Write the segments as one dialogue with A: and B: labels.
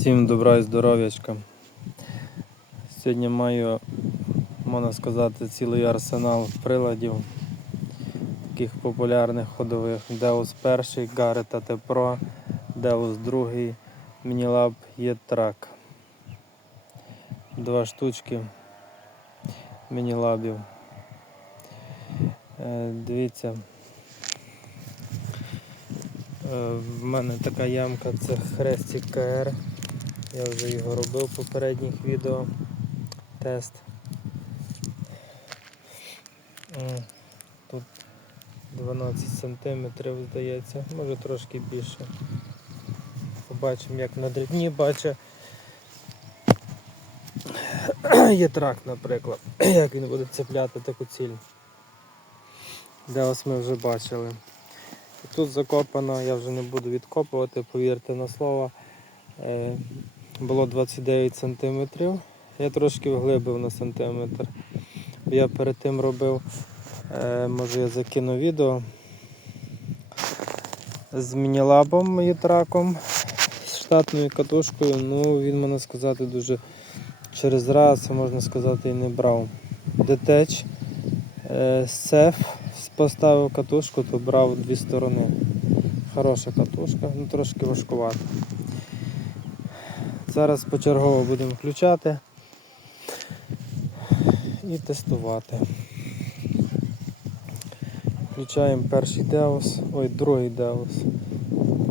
A: Всім добра і здоров'ячка. Сьогодні маю, можна сказати, цілий арсенал приладів, таких популярних ходових. Deus 1, Garrett AT Pro, Deus 2, Minilab E-Track. Два штучки мінілабів. Е, Дивіться. Е, В мене така ямка, це хрестик КР. Я вже його робив в попередніх відео. Тест. Тут 12 сантиметрів здається, може трошки більше. Побачимо як на дрібні бачить. Є трак, наприклад, як він буде цепляти таку ціль. Де ось ми вже бачили. Тут закопано, я вже не буду відкопувати, повірте на слово. Було 29 см. Я трошки вглибив на сантиметр. Я перед тим робив, е, може я закину відео з мінілабом ютраком, з штатною катушкою. Ну, він, можна сказати, дуже через раз, можна сказати, і не брав. Детеч, е, сеф поставив катушку, то брав дві сторони. Хороша катушка, ну трошки важкувата. Зараз почергово будемо включати і тестувати. Включаємо перший Деус, ой, другий Деус.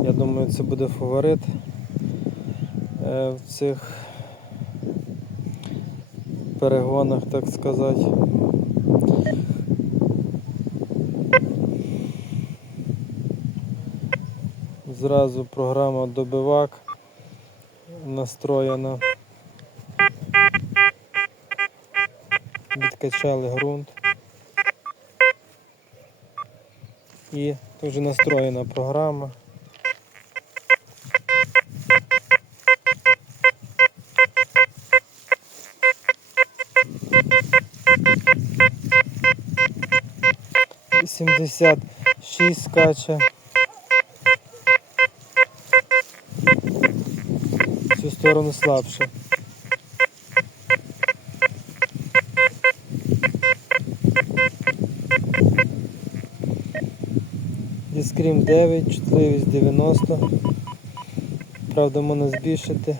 A: Я думаю, це буде фаворит е, в цих перегонах, так сказати. Зразу програма добивак настроєна. Відкачали ґрунт. І тут вже настроєна програма. Сімдесят шість скаче. В цю сторону слабше. Діскрім 9, чутливість 90. Правда, можна збільшити.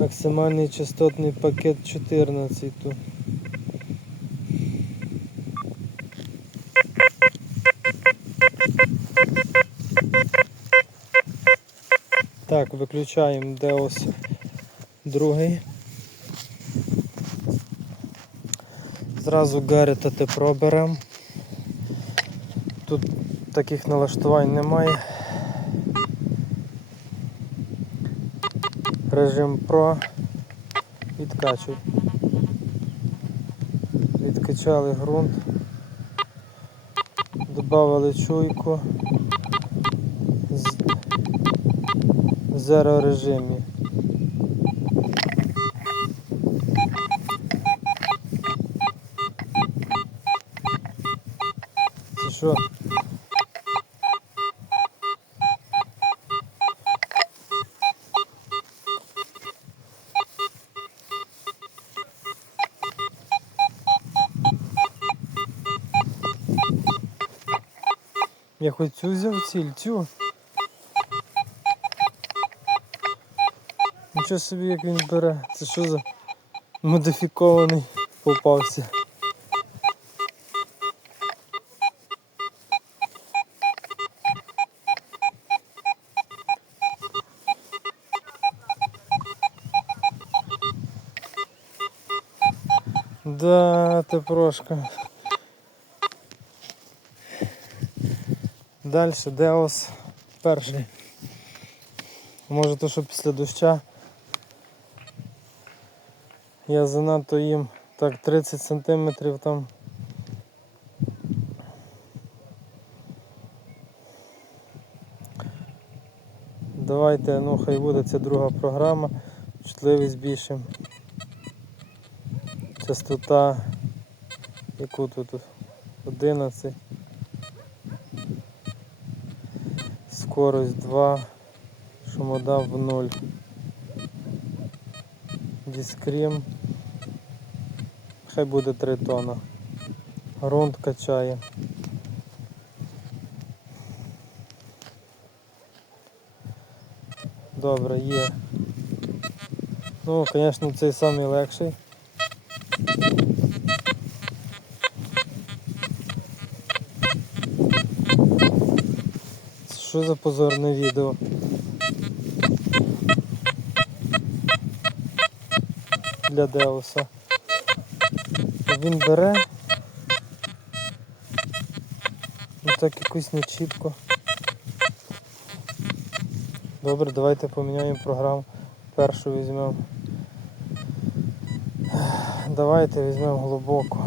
A: Максимальний частотний пакет 14 тут. Так, виключаємо Деос другий. Зразу Гаррета Т проберемо. Тут таких налаштувань немає. Режим Pro. Відкачуй. Відкачали ґрунт. Добавили чуйку. В зеро режимі. Це що? Я хоч цю взяв цю. Нічого собі як він бере. Це що за модифікований попався. Да, ти прошка. Далі Деос перший. Може то, що після доща я занадто їм так 30 сантиметрів там. Давайте, ну хай буде це друга програма, чутливість збільшимо. Частота, яку тут 11. Скорость 2. Шумода в нуль. Діскрім. Хай буде 3 тонна. Грунт качає. Добре, є. Ну, звісно, цей самий легший. Що за позорне відео? Для Деуса. Він бере. Отак так якусь нечіпко. Добре, давайте поміняємо програму. Першу візьмемо. Давайте візьмемо глибоко.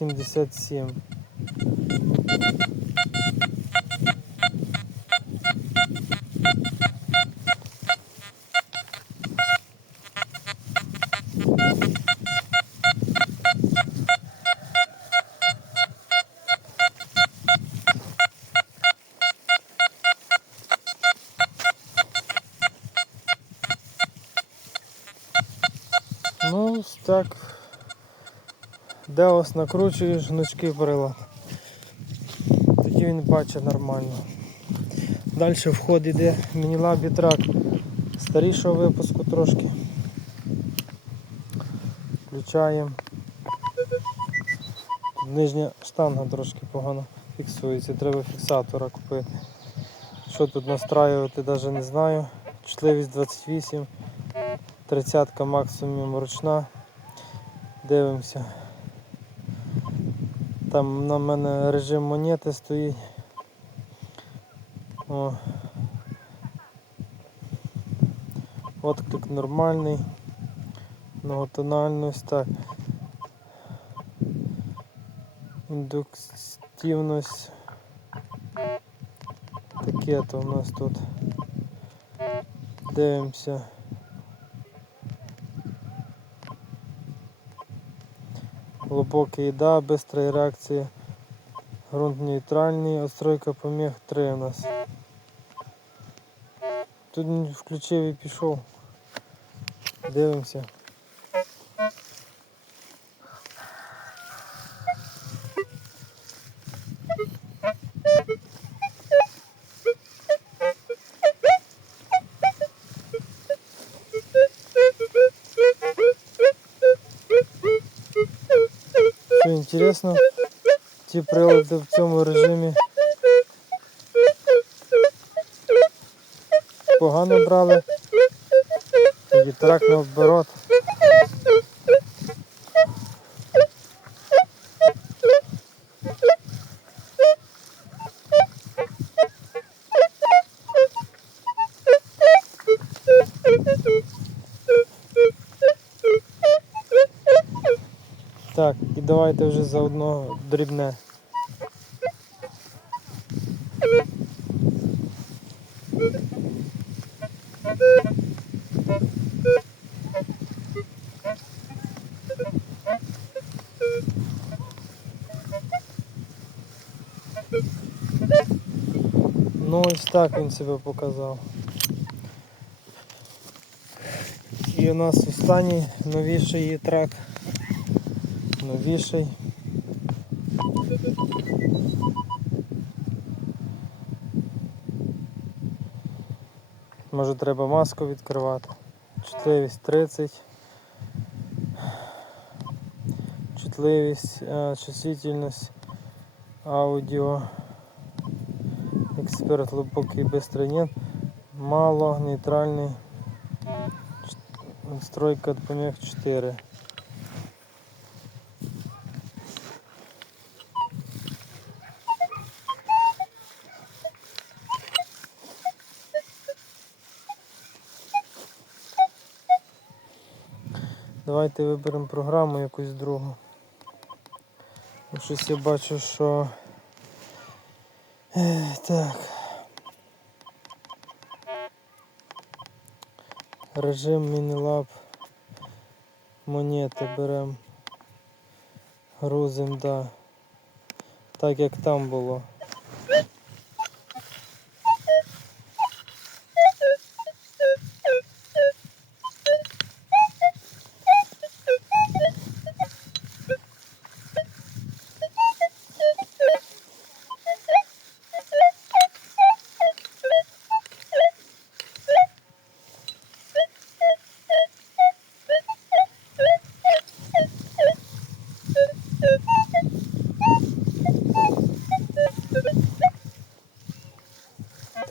A: Сімдесят сім. Ну, ось так. Деос накручуєш, гнучки прилад. Тоді він бачить нормально. Далі вход іде мінілабі трак старішого випуску трошки. Включаємо. Нижня штанга трошки погано фіксується, треба фіксатора купити. Що тут настраювати, навіть не знаю. Чутливість 28. Тридцятка максимум ручна. Дивимося. Там на мене режим монети стоїть. О. Отклик нормальний. Многотональність, так. Індуктивність. Таке то у нас тут. Дивимося. Глубокий да, быстрые реакція. Грунт нейтральний, отстройка помех 3 у нас. Тут включив і пішов. Дивимося. Інтересно, ці прилади в цьому режимі погано брали. і трак наоборот. Так, і давайте вже заодно дрібне. Ну ось так він себе показав. І у нас останній новіший трак. Новіший. Може треба маску відкривати. Чутливість 30. Чутливість, е, чувствительність аудіо. Експерт глибокий быстрый нет. Мало, нейтральний. Настройка помех 4. Давайте виберемо програму якусь другу. Щось я бачу, що Так. Режим мінілаб. Монети беремо. Грузим, да. Так як там було.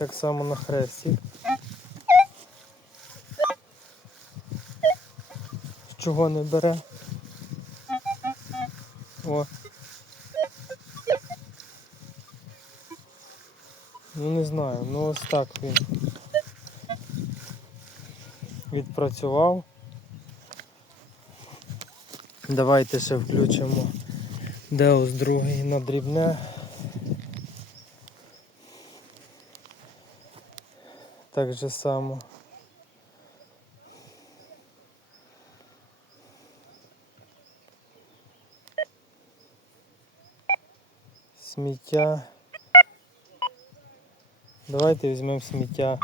A: Так само на хресті. Чого не бере? О. Ну не знаю, ну ось так він відпрацював. Давайте ще включимо Деус другий на дрібне. Так же само. Сміття. Давайте візьмемо сміття.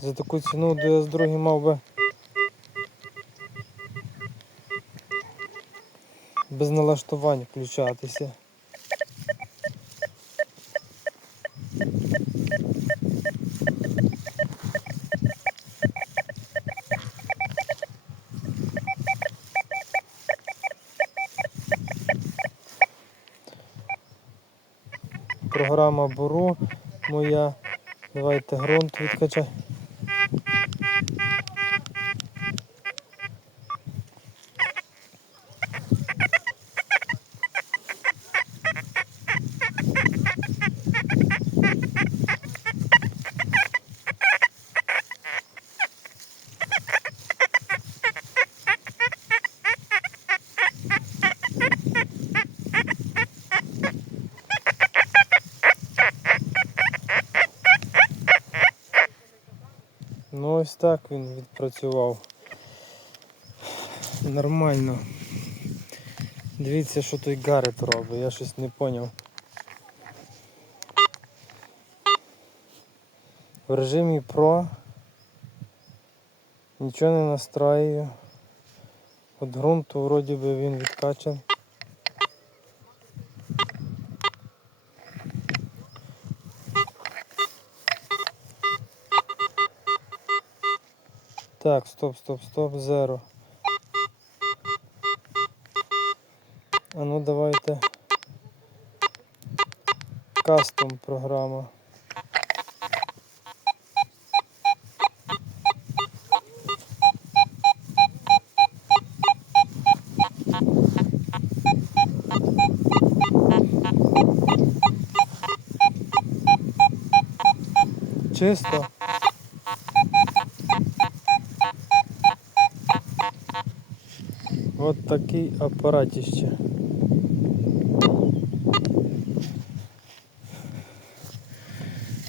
A: За таку ціну ds другий мав би без налаштувань включатися. Програма Буру моя. Давайте ґрунт відкачай. Ну ось так він відпрацював. Нормально. Дивіться, що той Гарет робить, я щось не зрозумів. В режимі Pro нічого не настраюю. От ґрунту вроді би він відкачан. Так, стоп, стоп, стоп, зеро. А ну давайте. Кастом програма. Чисто. От такий апаратіще.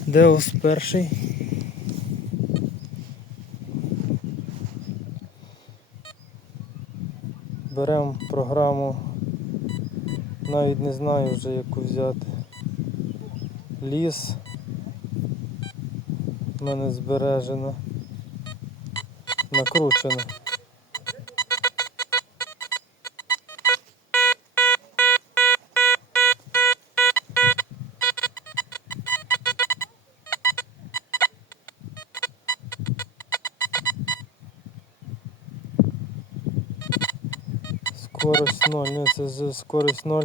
A: Деус перший. Беремо програму, навіть не знаю вже яку взяти. Ліс. в мене збережено. Накручено. Скорость 0, ні, це з- скорость 0.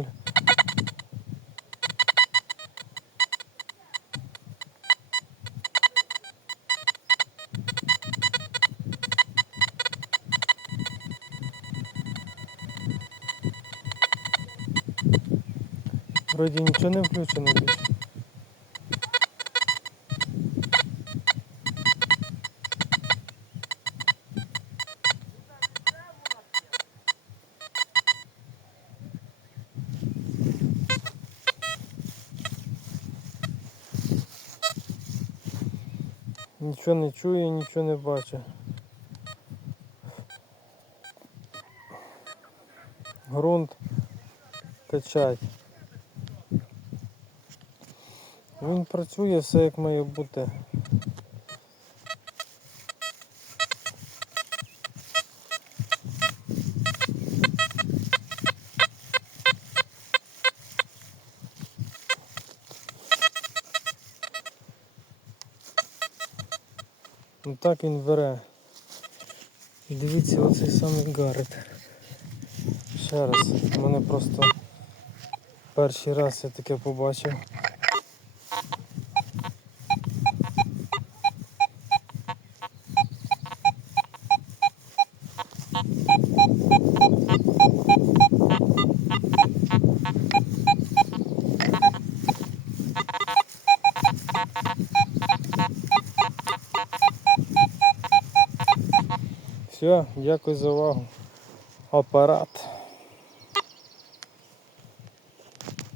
A: Вроді нічого не включено більше. Нічого не чує, нічого не бачить. Грунт качать. Він працює все як має бути. Так він бере. І дивіться оцей самий гарет. Ще раз, у мене просто перший раз я таке побачив. Дякую за увагу. Апарат.